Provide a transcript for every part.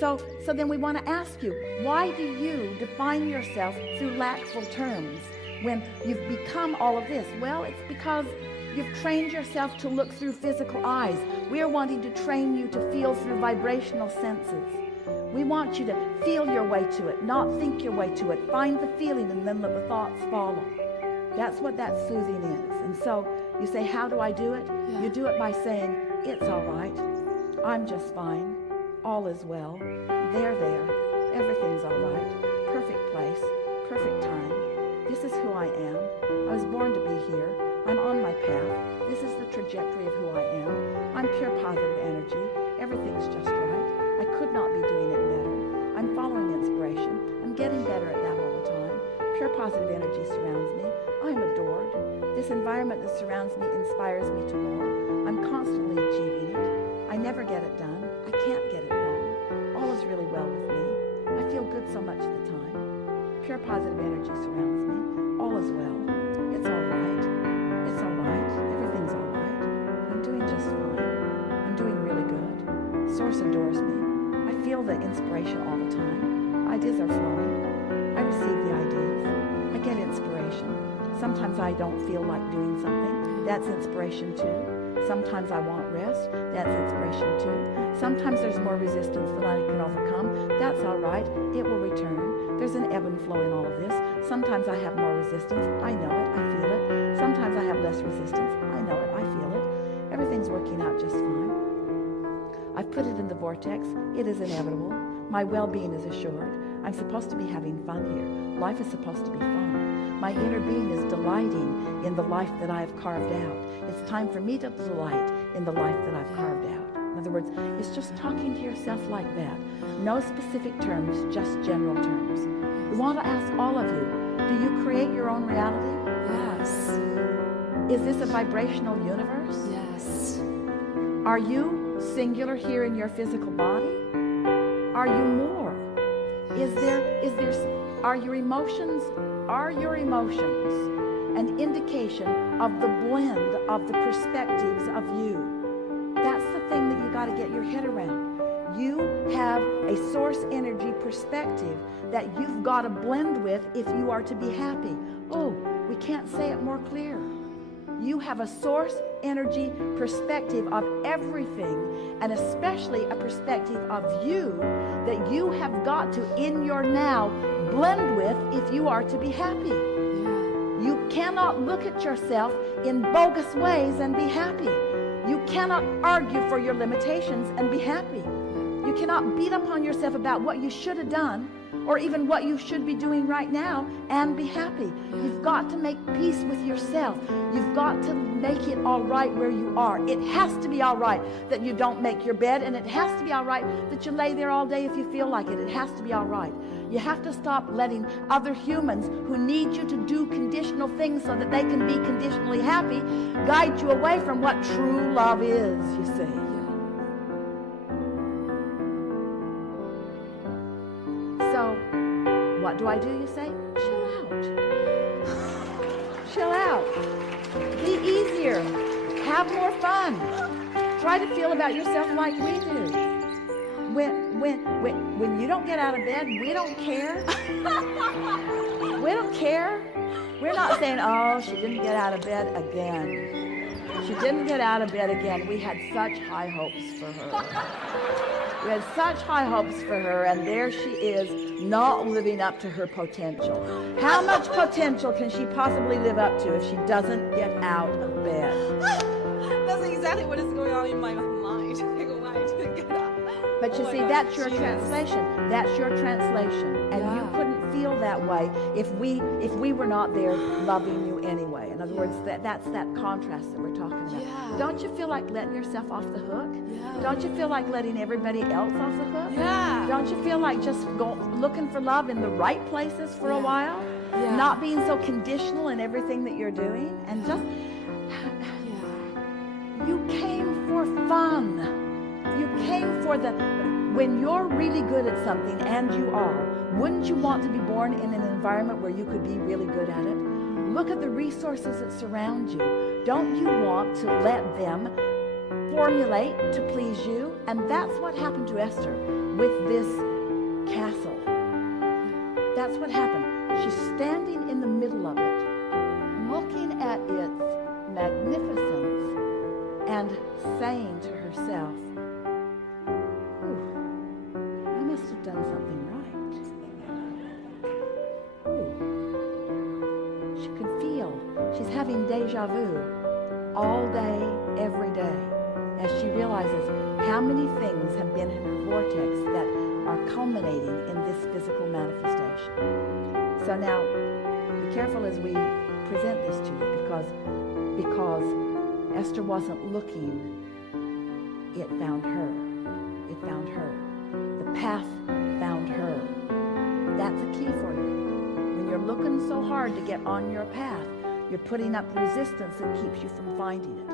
So then we want to ask you, why do you define yourself through lackful terms when you've become all of this? Well, it's because you've trained yourself to look through physical eyes. We are wanting to train you to feel through vibrational senses. We want you to feel your way to it, not think your way to it. Find the feeling and then let the thoughts follow. That's what that soothing is. And so you say, how do I do it? Yeah. You do it by saying, it's all right. I'm just fine. All is well. They're there. Everything's all right. Perfect place. Perfect time. This is who I am. I was born to be here. I'm on my path. This is the trajectory of who I am. I'm pure positive energy. Everything's just right. I could not be doing it better. I'm following inspiration. I'm getting better at that all the time. Pure positive energy surrounds me. I'm adored. This environment that surrounds me inspires me to more. I'm constantly achieving it. I never get it done. I can't get it wrong. All is really well with me. I feel good so much of the time. Pure positive energy surrounds me. All is well. It's all right. It's all right. Everything's all right. I'm doing just fine. I'm doing really good. Source adores me. I feel the inspiration all the time. Ideas are flowing. I receive the ideas. I get inspiration. Sometimes I don't feel like doing something. That's inspiration too. Sometimes I want rest. That's inspiration too. Sometimes there's more resistance than I can overcome. That's all right. It will return. There's an ebb and flow in all of this. Sometimes I have more resistance. I know it. I feel it. Sometimes I have less resistance. I know it. I feel it. Everything's working out just fine. I've put it in the vortex. It is inevitable. My well-being is assured. I'm supposed to be having fun here. Life is supposed to be fun. My inner being is delighting in the life that I have carved out. It's time for me to delight in the life that I've carved out. In other words, it's just talking to yourself like that. No specific terms, just general terms. We want to ask all of you, do you create your own reality? Yes. Is this a vibrational universe? Yes. Are you singular here in your physical body? Are you more? Are your emotions an indication of the blend of the perspectives of you? That's the thing that you got to get your head around. You have a source energy perspective that you've got to blend with if you are to be happy. Oh, we can't say it more clear. You have a source energy perspective of everything, and especially a perspective of you that you have got to, in your now, blend with if you are to be happy. You cannot look at yourself in bogus ways and be happy. You cannot argue for your limitations and be happy. You cannot beat up on yourself about what you should have done or even what you should be doing right now and be happy. You've got to make peace with yourself. You've got to make it all right where you are. It has to be all right that you don't make your bed, and it has to be all right that you lay there all day if you feel like it. It has to be all right. You have to stop letting other humans who need you to do conditional things so that they can be conditionally happy guide you away from what true love is, you see. So, what do I do, you say? Chill out. Chill out. Be easier. Have more fun. Try to feel about yourself like we do. When you don't get out of bed, we don't care. We don't care. We're not saying, oh, she didn't get out of bed again. She didn't get out of bed again. We had such high hopes for her. We had such high hopes for her, and there she is, not living up to her potential. How much potential can she possibly live up to if she doesn't get out of bed? That's exactly what is going on in my mind. I go, why didn't get up? But you see, that's your translation. That's your translation. And you couldn't feel that way if we were not there loving you anyway. In other words, that's that contrast that we're talking about. Yeah. Don't you feel like letting yourself off the hook? Yeah. Don't you feel like letting everybody else off the hook? Yeah. Don't you feel like just looking for love in the right places for a while? Yeah. Not being so conditional in everything that you're doing? And just, you came for fun. You came for when you're really good at something, and you are, wouldn't you want to be born in an environment where you could be really good at it? Look at the resources that surround you. Don't you want to let them formulate to please you. And that's what happened to Esther with this castle. That's what happened. She's standing in the middle of it, looking at its magnificence and saying to herself, "Ooh, I must have done something right." Ooh. She could feel she's having deja vu all day, every day, as she realizes how many things have been in her vortex that are culminating in this physical manifestation. So now, be careful as we present this to you, because Esther wasn't looking, it found her. It found her. The path found her. That's a key for you. When you're looking so hard to get on your path, you're putting up resistance that keeps you from finding it.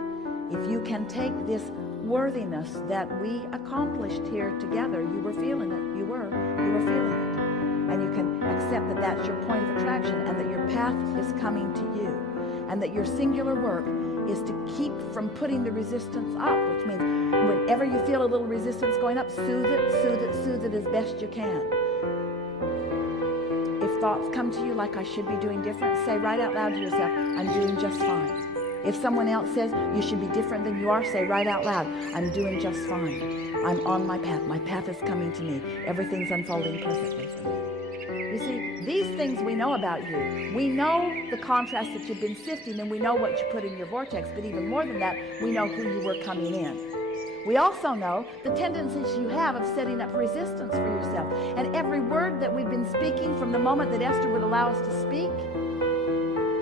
If you can take this worthiness that we accomplished here together, you were feeling it, you were feeling it. And you can accept that that's your point of attraction and that your path is coming to you. And that your singular work is to keep from putting the resistance up, which means whenever you feel a little resistance going up, soothe it, soothe it, soothe it as best you can. If thoughts come to you like I should be doing different, say right out loud to yourself, I'm doing just fine. If someone else says you should be different than you are, say right out loud, I'm doing just fine. I'm on my path. My path is coming to me. Everything's unfolding perfectly for me. You see, these things we know about you. We know the contrast that you've been sifting, and we know what you put in your vortex, but even more than that, we know who you were coming in. We also know the tendencies you have of setting up resistance for yourself. And every word that we've been speaking from the moment that Esther would allow us to speak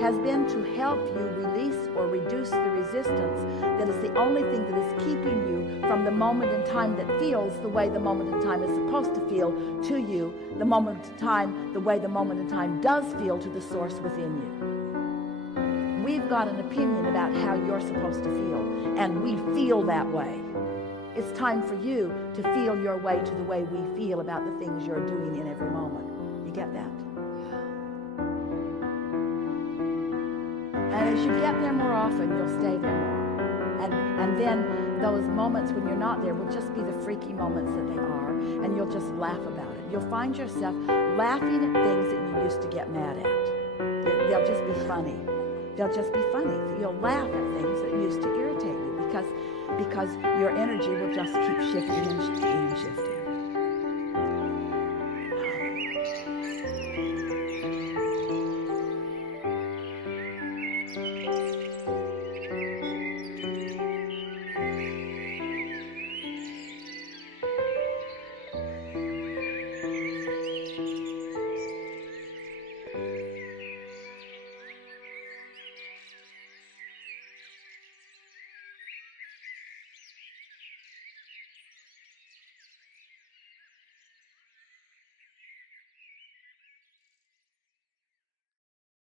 has been to help you release or reduce the resistance that is the only thing that is keeping you from the moment in time that feels the way the moment in time is supposed to feel to you, the moment in time, the way the moment in time does feel to the source within you. We've got an opinion about how you're supposed to feel, and we feel that way. It's time for you to feel your way to the way we feel about the things you're doing in every moment. You get that? And as you get there more often, you'll stay there more. And then those moments when you're not there will just be the freaky moments that they are, and you'll just laugh about it. You'll find yourself laughing at things that you used to get mad at. They'll just be funny. They'll just be funny. You'll laugh at things that used to irritate you because your energy will just keep shifting and shifting and shifting.